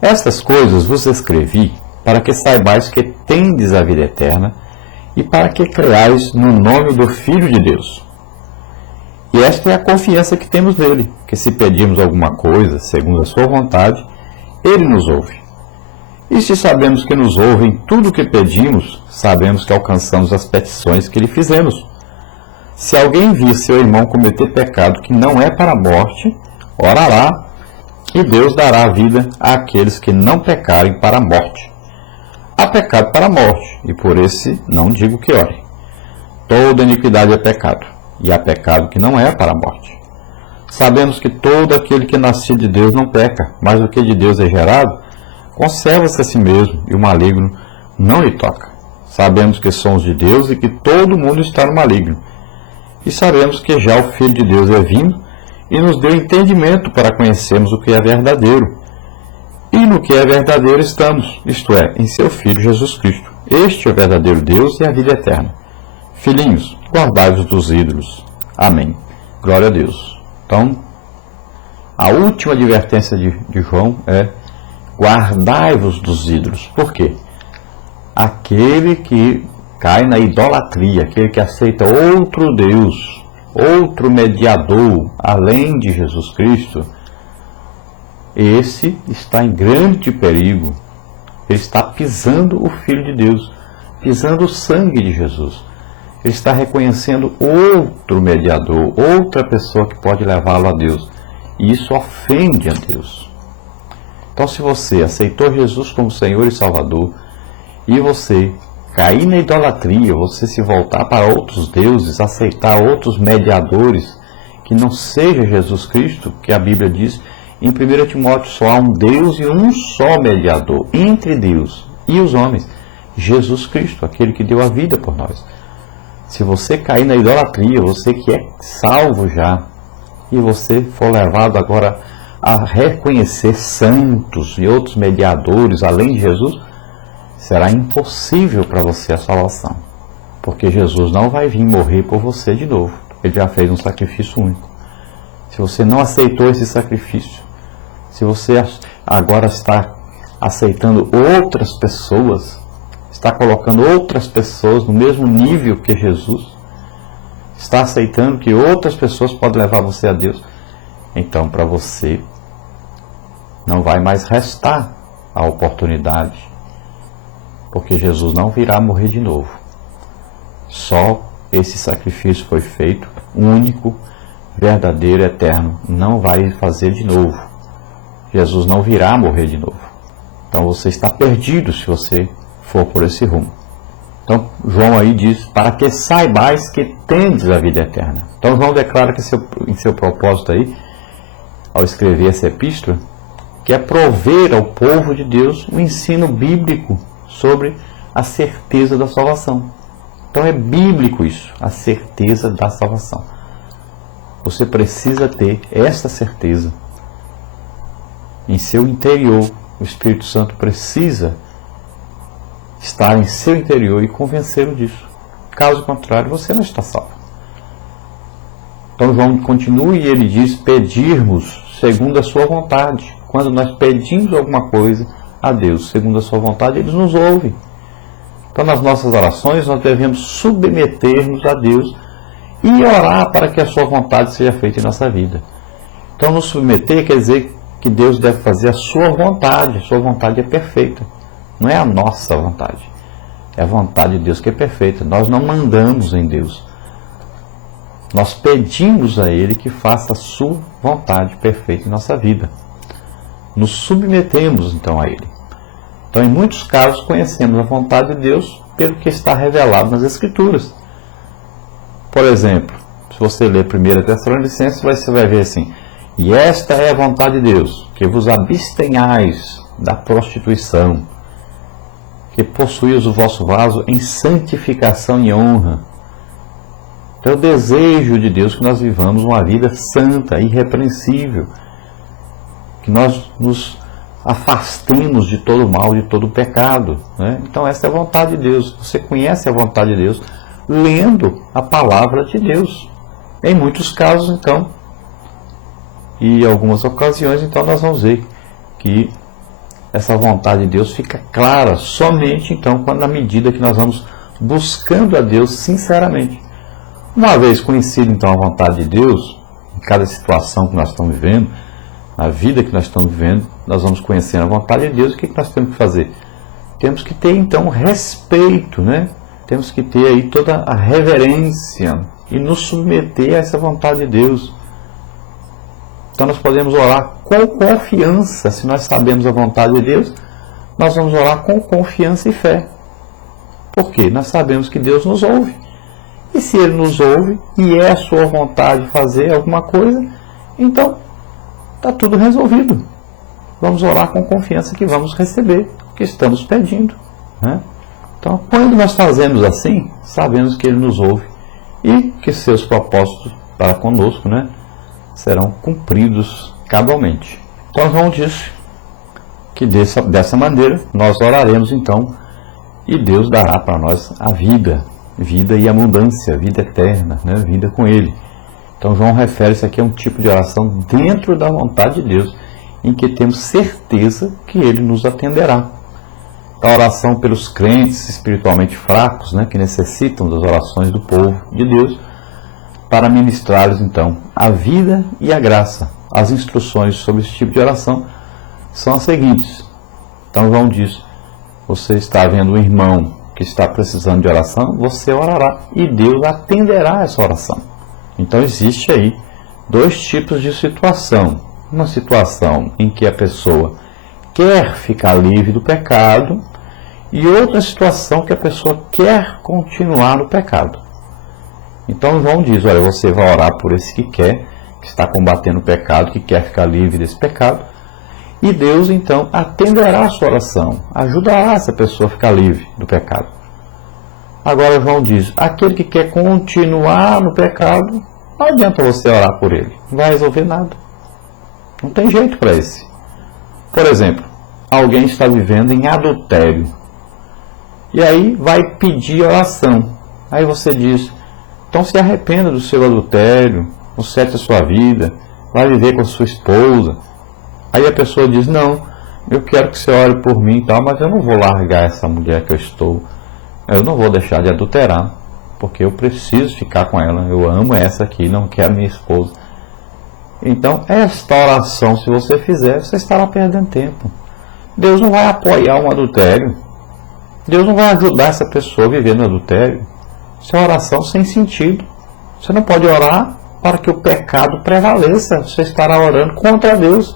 Estas coisas vos escrevi para que saibais que tendes a vida eterna e para que creais no nome do Filho de Deus. E esta é a confiança que temos nele, que se pedirmos alguma coisa, segundo a sua vontade, ele nos ouve. E se sabemos que nos ouve em tudo o que pedimos, sabemos que alcançamos as petições que lhe fizemos. Se alguém vir seu irmão cometer pecado que não é para a morte, orará, e Deus dará a vida àqueles que não pecarem para a morte. Há pecado para a morte, e por esse não digo que orem. Toda iniquidade é pecado, e há pecado que não é para a morte. Sabemos que todo aquele que nasce de Deus não peca, mas o que de Deus é gerado, conserva-se a si mesmo, e o maligno não lhe toca. Sabemos que somos de Deus e que todo mundo está no maligno. E sabemos que já o Filho de Deus é vindo e nos deu entendimento para conhecermos o que é verdadeiro. E no que é verdadeiro estamos, isto é, em seu Filho Jesus Cristo. Este é o verdadeiro Deus e a vida eterna. Filhinhos, guardai-vos dos ídolos. Amém. Glória a Deus. Então, a última advertência de João é: guardai-vos dos ídolos. Por quê? Aquele que cai na idolatria, aquele que aceita outro Deus, outro mediador, além de Jesus Cristo, esse está em grande perigo. Ele está pisando o Filho de Deus, pisando o sangue de Jesus. Ele está reconhecendo outro mediador, outra pessoa que pode levá-lo a Deus. E isso ofende a Deus. Então, se você aceitou Jesus como Senhor e Salvador, e você cair na idolatria, você se voltar para outros deuses, aceitar outros mediadores, que não seja Jesus Cristo, que a Bíblia diz em 1 Timóteo, só há um Deus e um só mediador entre Deus e os homens, Jesus Cristo, aquele que deu a vida por nós. Se você cair na idolatria, você que é salvo já, e você for levado agora a reconhecer santos e outros mediadores além de Jesus, será impossível para você a salvação, porque Jesus não vai vir morrer por você de novo. Ele já fez um sacrifício único. Se você não aceitou esse sacrifício, se você agora está aceitando outras pessoas, está colocando outras pessoas no mesmo nível que Jesus, está aceitando que outras pessoas podem levar você a Deus, então para você não vai mais restar a oportunidade, porque Jesus não virá morrer de novo. Só esse sacrifício foi feito, único, verdadeiro, eterno. Não vai fazer de novo. Jesus não virá morrer de novo. Então você está perdido se você for por esse rumo. Então João aí diz: para que saibais que tendes a vida eterna. Então João declara que em seu propósito aí, ao escrever essa epístola, que é prover ao povo de Deus um ensino bíblico sobre a certeza da salvação. Então é bíblico isso, a certeza da salvação. Você precisa ter essa certeza em seu interior. O Espírito Santo precisa estar em seu interior e convencê-lo disso. Caso contrário, você não está salvo. Então João continua e ele diz: pedirmos segundo a sua vontade. Quando nós pedimos alguma coisa a Deus segundo a sua vontade, Ele nos ouve. Então, nas nossas orações, nós devemos submeter-nos a Deus e orar para que a sua vontade seja feita em nossa vida. Então, nos submeter quer dizer que Deus deve fazer a sua vontade é perfeita. Não é a nossa vontade, é a vontade de Deus que é perfeita. Nós não mandamos em Deus, nós pedimos a Ele que faça a sua vontade perfeita em nossa vida. Nos submetemos então a Ele. Então, em muitos casos, conhecemos a vontade de Deus pelo que está revelado nas Escrituras. Por exemplo, se você ler 1 Tessalonicenses, você vai ver assim: e esta é a vontade de Deus, que vos abstenhais da prostituição, que possuís o vosso vaso em santificação e honra. Então, é o desejo de Deus que nós vivamos uma vida santa, irrepreensível, que nós nos afastemos de todo mal, de todo pecado, né? Então essa é a vontade de Deus. Você conhece a vontade de Deus lendo a palavra de Deus. Em muitos casos, então, e em algumas ocasiões, então nós vamos ver que essa vontade de Deus fica clara somente então quando, na medida que nós vamos buscando a Deus sinceramente. Uma vez conhecido então a vontade de Deus, em cada situação que nós estamos vivendo, na vida que nós estamos vivendo, nós vamos conhecendo a vontade de Deus. O que nós temos que fazer? Temos que ter então respeito, né? Temos que ter aí toda a reverência e nos submeter a essa vontade de Deus. Então nós podemos orar com confiança. Se nós sabemos a vontade de Deus, nós vamos orar com confiança e fé. Por quê? Nós sabemos que Deus nos ouve. E se Ele nos ouve e é a sua vontade fazer alguma coisa, então está tudo resolvido. Vamos orar com confiança que vamos receber o que estamos pedindo, né? Então, quando nós fazemos assim, sabemos que Ele nos ouve e que seus propósitos para conosco, né, serão cumpridos cabalmente. Então, João disse que dessa maneira nós oraremos então e Deus dará para nós a vida e abundância, vida eterna, né, vida com Ele. Então, João refere-se aqui a um tipo de oração dentro da vontade de Deus, em que temos certeza que Ele nos atenderá. A oração pelos crentes espiritualmente fracos, né, que necessitam das orações do povo de Deus, para ministrar-lhes então a vida e a graça. As instruções sobre esse tipo de oração são as seguintes. Então João diz: você está vendo um irmão que está precisando de oração, você orará e Deus atenderá essa oração. Então existe aí dois tipos de situação. Uma situação em que a pessoa quer ficar livre do pecado e outra situação que a pessoa quer continuar no pecado. Então João diz: olha, você vai orar por esse que quer, que está combatendo o pecado, que quer ficar livre desse pecado, e Deus então atenderá a sua oração, ajudará essa pessoa a ficar livre do pecado. Agora João diz: aquele que quer continuar no pecado, não adianta você orar por ele, não vai resolver nada. Não tem jeito para esse. Por exemplo, alguém está vivendo em adultério e aí vai pedir oração. Aí você diz: então se arrependa do seu adultério, conserte a sua vida, vai viver com a sua esposa. Aí a pessoa diz: não, eu quero que você ore por mim e tal, mas eu não vou largar essa mulher que eu não vou deixar de adulterar, porque eu preciso ficar com ela, eu amo essa aqui, não quero minha esposa. Então, esta oração, se você fizer, você estará perdendo tempo. Deus não vai apoiar um adultério. Deus não vai ajudar essa pessoa a viver no adultério. Isso é uma oração sem sentido. Você não pode orar para que o pecado prevaleça. Você estará orando contra Deus.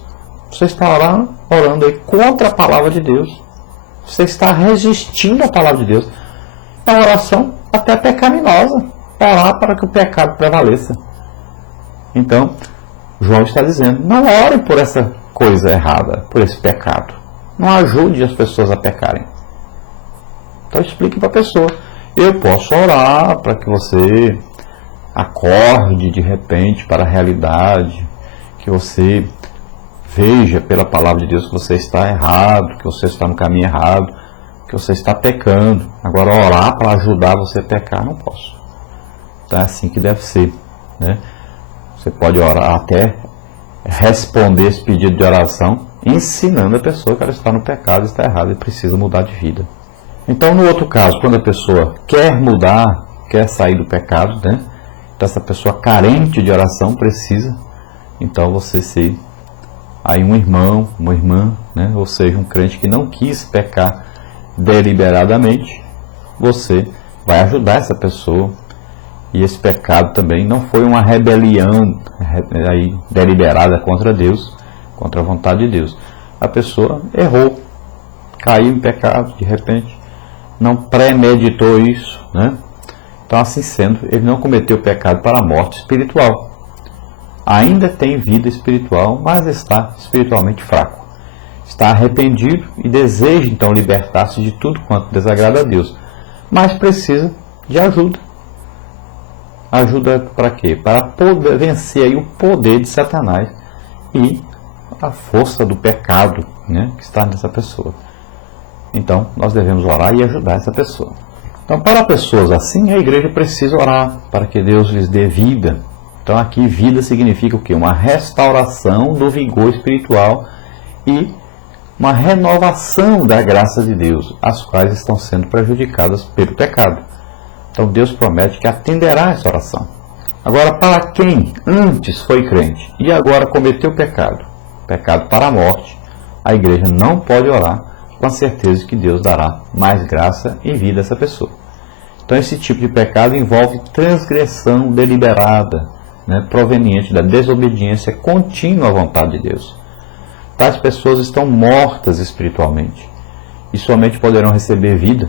Você está orando aí contra a palavra de Deus. Você está resistindo à palavra de Deus. É uma oração até pecaminosa. Orar para que o pecado prevaleça. Então, João está dizendo: não ore por essa coisa errada, por esse pecado. Não ajude as pessoas a pecarem. Então explique para a pessoa: eu posso orar para que você acorde de repente para a realidade, que você veja pela palavra de Deus que você está errado, que você está no caminho errado, que você está pecando. Agora, orar para ajudar você a pecar, não posso. Então é assim que deve ser, né? Você pode orar, até responder esse pedido de oração, ensinando a pessoa que ela está no pecado, está errada e precisa mudar de vida. Então, no outro caso, quando a pessoa quer mudar, quer sair do pecado, né? Então, essa pessoa carente de oração precisa, então, você ser aí um irmão, uma irmã, né? Ou seja, um crente que não quis pecar deliberadamente, você vai ajudar essa pessoa. E esse pecado também não foi uma rebelião aí deliberada contra Deus, contra a vontade de Deus. A pessoa errou, caiu em pecado de repente, não premeditou isso, né? Então, assim sendo, ele não cometeu pecado para a morte espiritual. Ainda tem vida espiritual, mas está espiritualmente fraco. Está arrependido e deseja então libertar-se de tudo quanto desagrada a Deus, mas precisa de ajuda. Ajuda para quê? Para poder vencer aí o poder de Satanás e a força do pecado, né, que está nessa pessoa. Então, nós devemos orar e ajudar essa pessoa. Então, para pessoas assim, a igreja precisa orar para que Deus lhes dê vida. Então, aqui, vida significa o quê? Uma restauração do vigor espiritual e uma renovação da graça de Deus, as quais estão sendo prejudicadas pelo pecado. Então Deus promete que atenderá essa oração. Agora, para quem antes foi crente e agora cometeu pecado para a morte, a igreja não pode orar com a certeza que Deus dará mais graça e vida a essa pessoa. Então esse tipo de pecado envolve transgressão deliberada, proveniente da desobediência contínua à vontade de Deus. Tais pessoas estão mortas espiritualmente e somente poderão receber vida